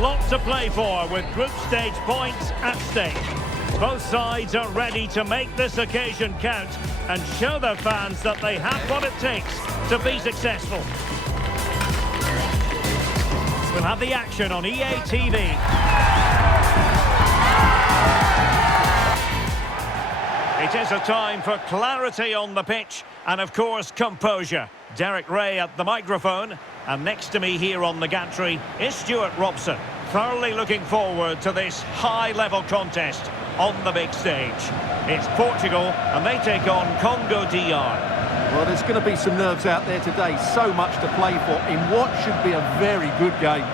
lot to play for with group stage points at stake. Both sides are ready to make this occasion count and show their fans that they have what it takes to be successful. We'll have the action on EA TV. It is a time for clarity on the pitch and, of course, composure. Derek Ray at the microphone, and next to me here on the gantry is Stuart Robson. Thoroughly looking forward to this high-level contest on the big stage. It's Portugal, and they take on Congo DR. Well, there's going to be some nerves out there today. So much to play for in what should be a very good game.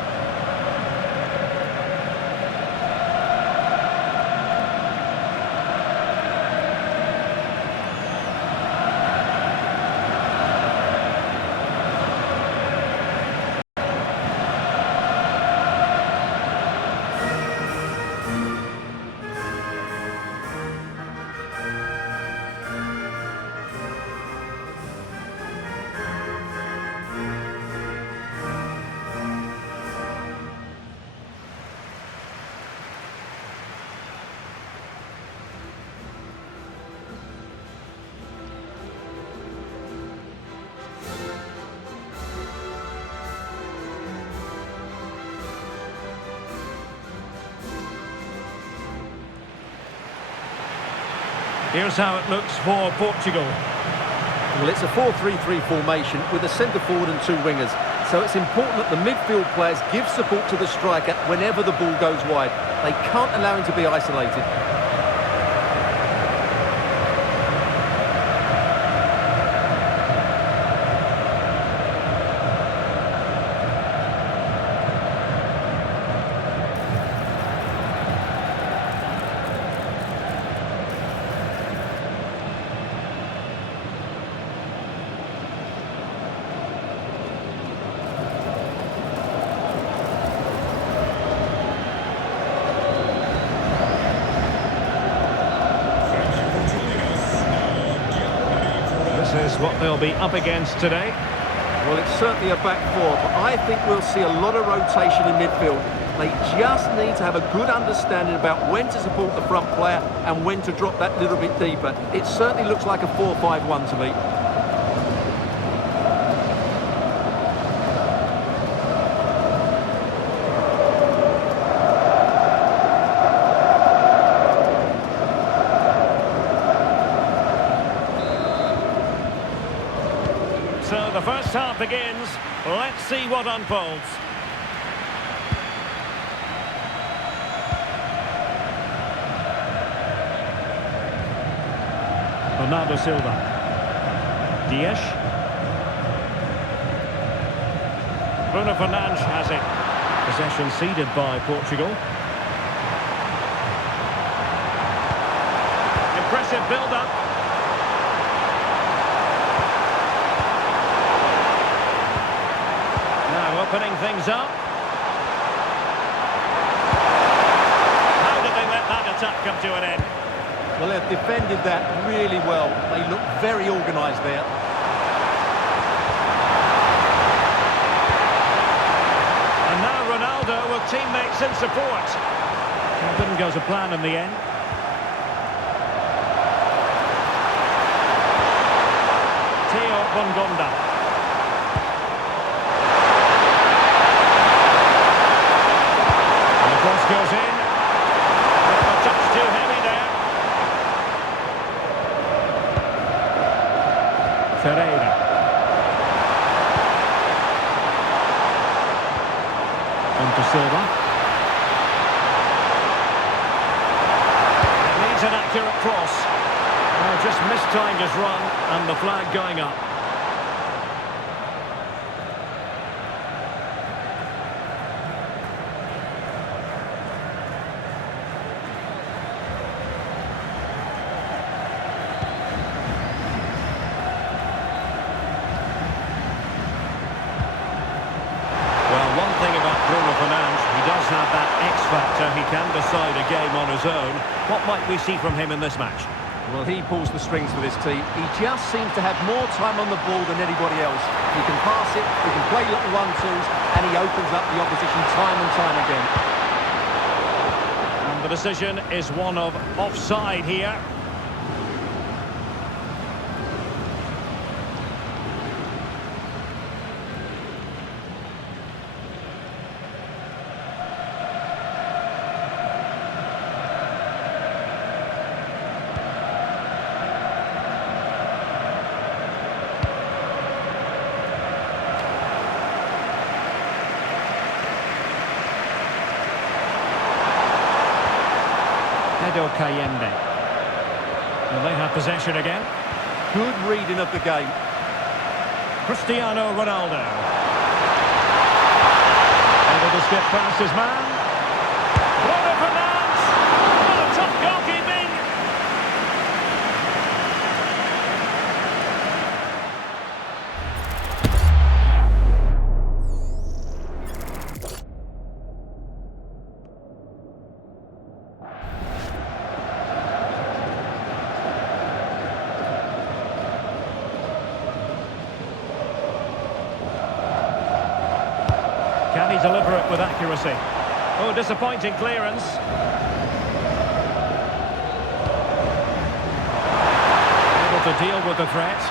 Here's how it looks for Portugal. Well, it's a 4-3-3 formation with a centre forward and two wingers. So it's important that the midfield players give support to the striker whenever the ball goes wide. They can't allow him to be isolated. This is what they'll be up against today. Well, it's certainly a back four, but I think we'll see a lot of rotation in midfield. They just need to have a good understanding about when to support the front player and when to drop that little bit deeper. It certainly looks like a 4-5-1 to me. So the first half begins. Let's see what unfolds. Ronaldo Silva. Dias. Bruno Fernandes has it. Possession ceded by Portugal. Impressive build-up. Opening things up. How did they let that attack come to an end? Well, they've defended that really well. They look very organised there. And now Ronaldo with teammates in support. It didn't go to plan in the end. Theo Bongonda. Goes in. A touch too heavy there. Ferreira. On to Silva. Needs an accurate cross. Oh, just mistimed his run and the flag going up. Bruno Fernandes, he does have that X factor. He can decide a game on his own. What might we see from him in this match? Well, he pulls the strings for this team. He just seems to have more time on the ball than anybody else. He can pass it, he can play little one-twos, and he opens up the opposition time and time again. And the decision is one of offside here. Kayembe. And they have possession again. Good reading of the game. Cristiano Ronaldo. Able to skip past his man. Bruno Fernandes. What a top goalkeeping. Can he deliver it with accuracy? Oh, disappointing clearance. Able to deal with the threat.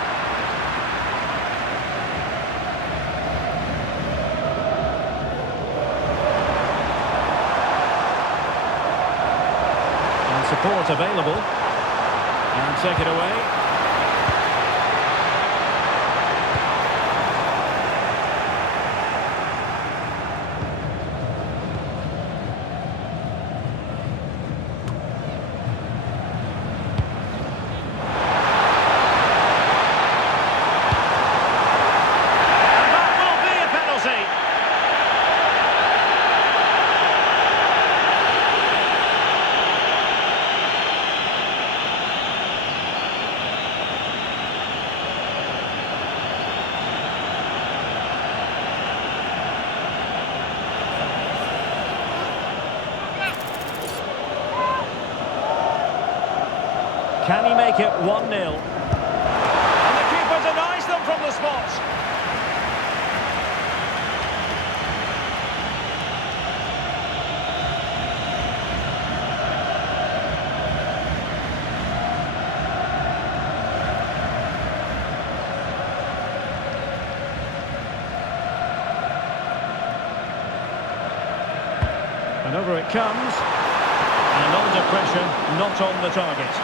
And support available. And take it away. Can he make it 1-0? And the keeper denies them from the spot. And over it comes. And under pressure, not on the target.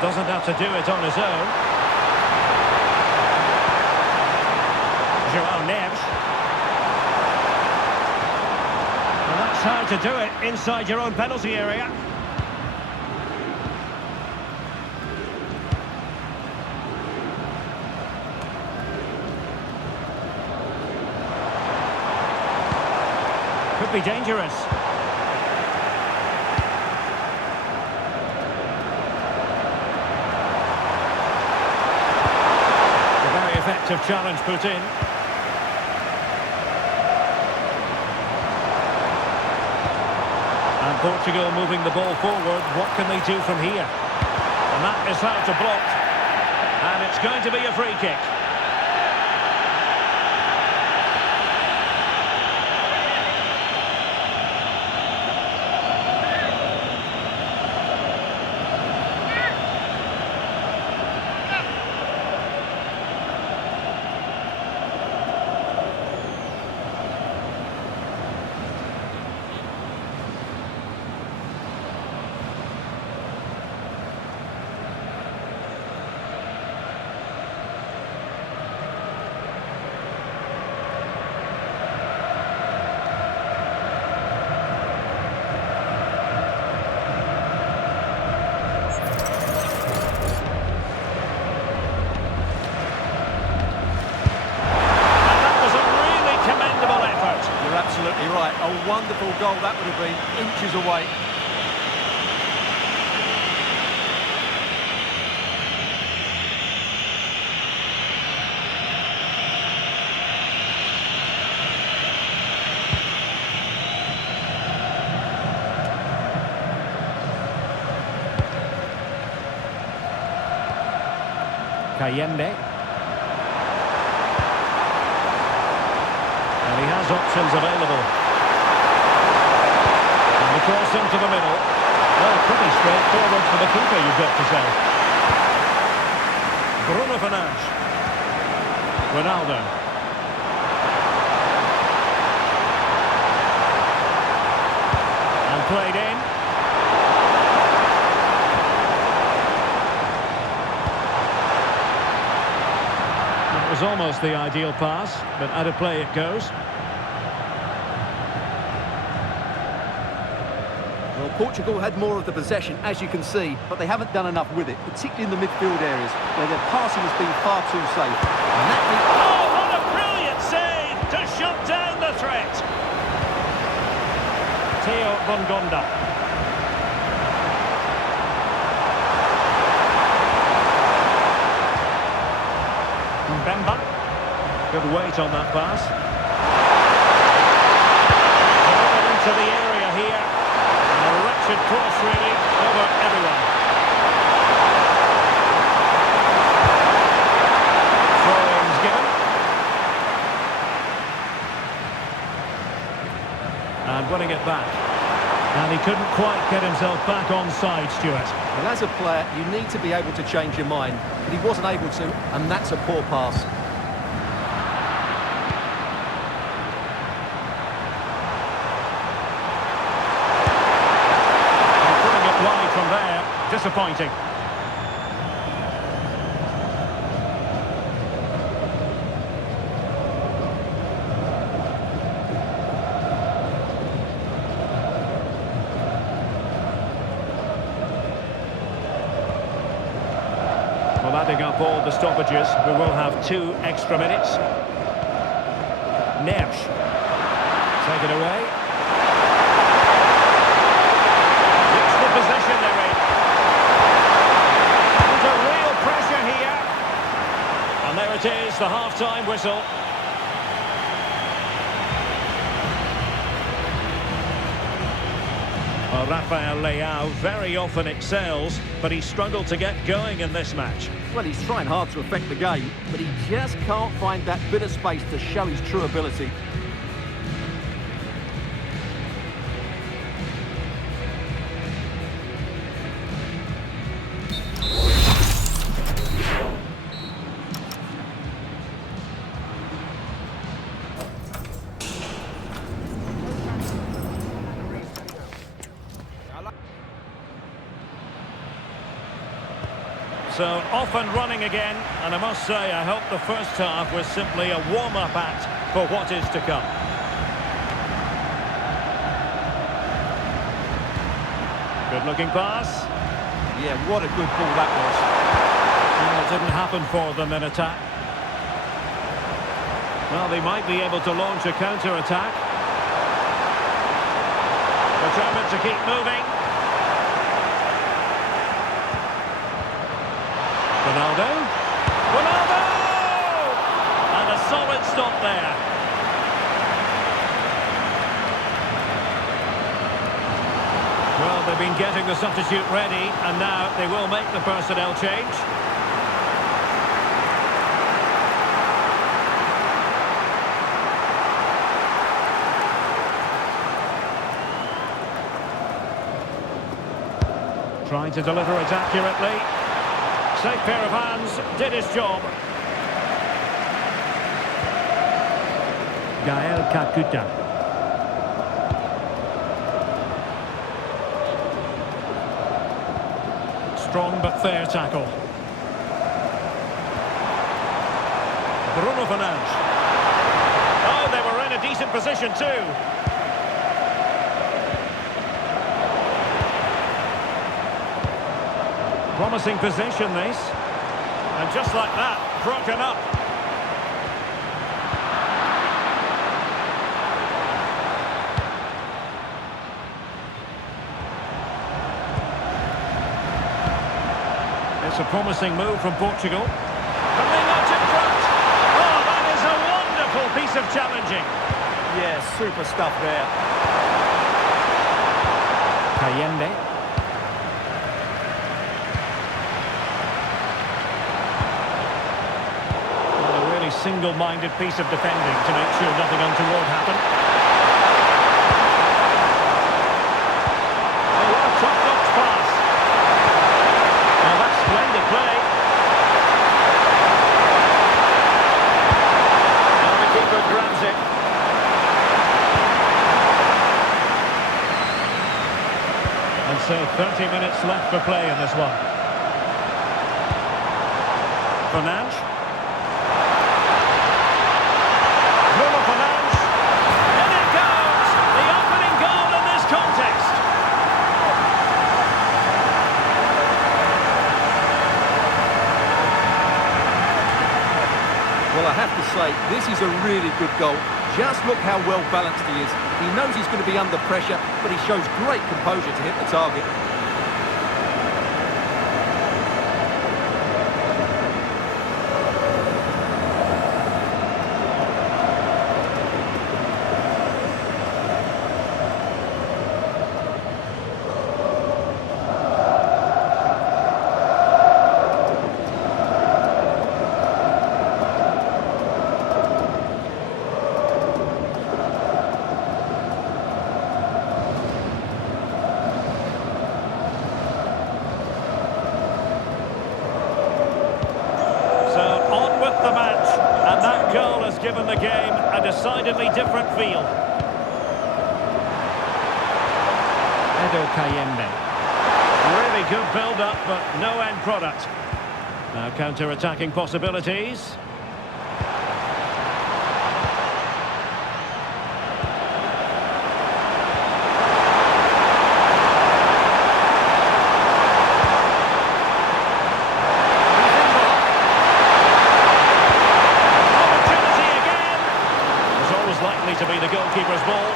Doesn't have to do it on his own. João Neves. Well, that's how to do it inside your own penalty area. Could be dangerous. Effective challenge put in. And Portugal moving the ball forward. What can they do from here? And that is how to block. And it's going to be a free kick. final goal, that would have been inches away. Kayembe. And he has options available. And the cross into the middle. Well, pretty straightforward for the keeper, you've got to say. Bruno Fernandes. Ronaldo. And played in. It was almost the ideal pass, but out of play it goes. Well, Portugal had more of the possession, as you can see, but they haven't done enough with it, particularly in the midfield areas, where their passing has been far too safe. And that oh, what a brilliant save to shut down the threat! Theo Bongonda. Mbemba. Good weight on that pass. Delivered into the area here. And a wretched cross, really, over everyone. Throw-ins given. And winning it back. And he couldn't quite get himself back onside, Stuart. And as a player, you need to be able to change your mind. But he wasn't able to, and that's a poor pass. And putting it wide from there, disappointing. Well, adding up all the stoppages, we will have 2 extra minutes. Nersch. Take it away. It's the position they're in. Under real pressure here. And there it is, the half-time whistle. Well, Rafael Leao very often excels, but he struggled to get going in this match. Well, he's trying hard to affect the game, but he just can't find that bit of space to show his true ability. So off and running again, and I must say I hope the first half was simply a warm-up act for what is to come. Good looking pass. Yeah, what a good ball that was. And it didn't happen for them in attack. Well, they might be able to launch a counter-attack. Determined to keep moving. Ronaldo. Ronaldo! And a solid stop there. Well, they've been getting the substitute ready, and now they will make the personnel change. Trying to deliver it accurately. Safe pair of hands, did his job. Gael Kakuta. Strong but fair tackle. Bruno Fernandes. Oh, they were in a decent position too. Promising position, this. And just like that, broken up. It's a promising move from Portugal. And they nudge in front. Oh, that is a wonderful piece of challenging. Yeah, super stuff there. Kayembe. Well, a really single-minded piece of defending to make sure nothing untoward happened. Oh, what a top-notch pass. Well, that's splendid play. Now the keeper grabs it. And so 30 minutes left for play in this one. Fernandes. Bruno Fernandes. And it goes! The opening goal in this contest. Well, I have to say, this is a really good goal. Just look how well balanced he is. He knows he's going to be under pressure, but he shows great composure to hit the target. Given the game a decidedly different feel. Edo Kayembe. Really good build-up, but no end product. Now counter-attacking possibilities. To be the goalkeeper's ball.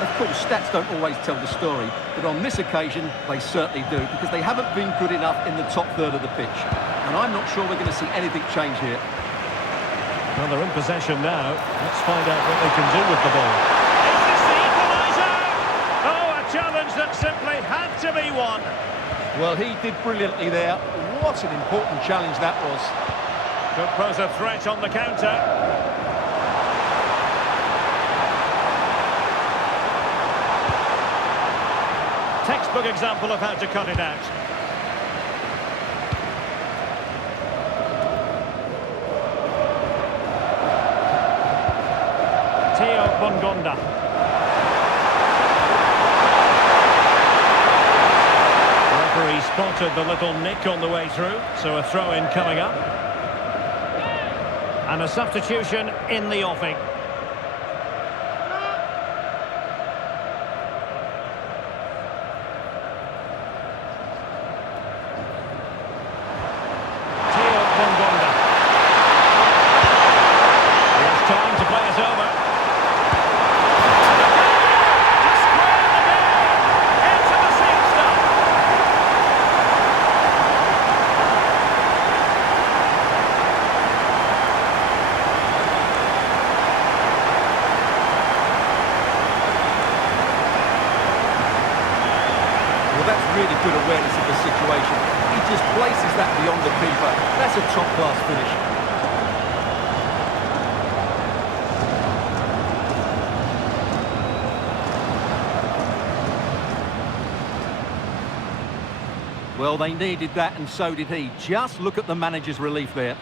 Of course, stats don't always tell the story, but on this occasion, they certainly do, because they haven't been good enough in the top third of the pitch. And I'm not sure we're going to see anything change here. Well, they're in possession now. Let's find out what they can do with the ball. Is this the equaliser? Oh, a challenge that simply had to be won. Well, he did brilliantly there. What an important challenge that was. Could pose a threat on the counter. Textbook example of how to cut it out. Theo Bongonda. Referee spotted the little nick on the way through, so a throw-in coming up. And a substitution in the offing. Theo Bongonda. There's time to play it over. To square the game into the same stuff. That's really good awareness of the situation. He just places that beyond the keeper. That's a top-class finish. Well, they needed that, and so did he. Just look at the manager's relief there.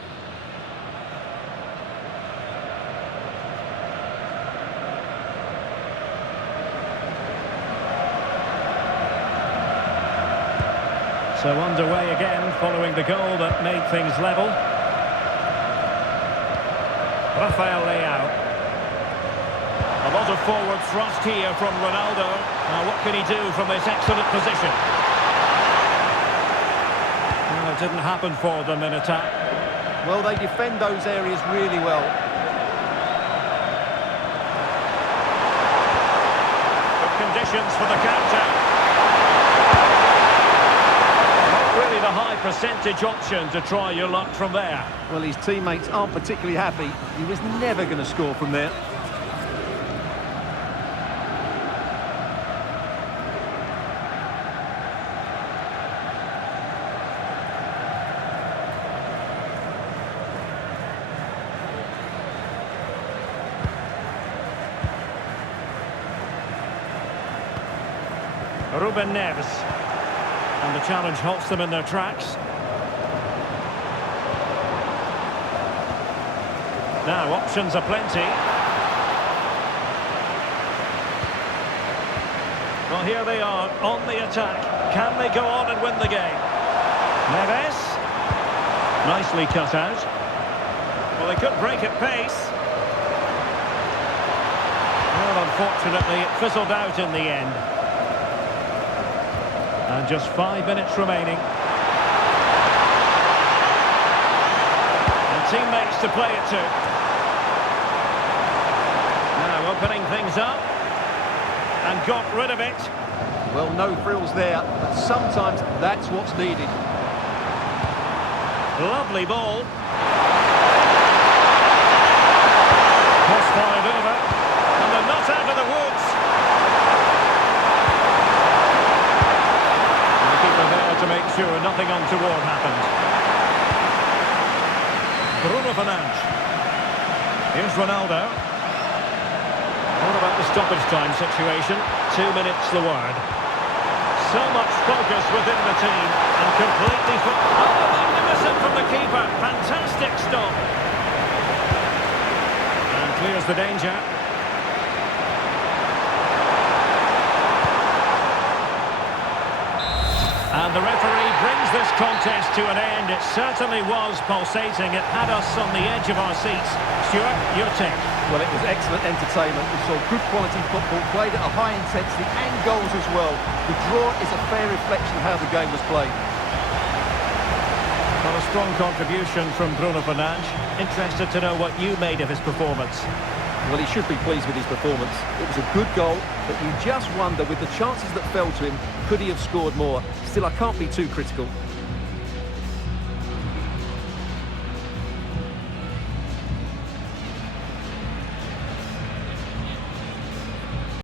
So underway again, following the goal that made things level. Rafael Leao. A lot of forward thrust here from Ronaldo. Now what can he do from this excellent position? Well, it didn't happen for them in attack. Well, they defend those areas really well. Good conditions for the counter. percentage option to try your luck from there. Well, his teammates aren't particularly happy. He was never going to score from there. Ruben Neves. And the challenge halts them in their tracks. Now, options are plenty. Well, here they are, on the attack. Can they go on and win the game? Neves. Nicely cut out. Well, they could break at pace. Well, unfortunately, it fizzled out in the end. And just 5 minutes remaining. And teammates to play it to. Now opening things up. And got rid of it. Well, no frills there, but sometimes that's what's needed. Lovely ball. Cross fired over. And they're not out of the woods. To make sure nothing untoward happened. Bruno Fernandes. Here's Ronaldo. What about the stoppage time situation? 2 minutes the word. So much focus within the team and completely... Oh, magnificent from the keeper. Fantastic stop. And clears the danger. And the referee brings this contest to an end. It certainly was pulsating. It had us on the edge of our seats. Stuart, your take. Well, it was excellent entertainment. We saw good quality football, played at a high intensity and goals as well. The draw is a fair reflection of how the game was played. Well, a strong contribution from Bruno Fernandes. Interested to know what you made of his performance. Well, he should be pleased with his performance. It was a good goal, but you just wonder, with the chances that fell to him, could he have scored more? Still, I can't be too critical.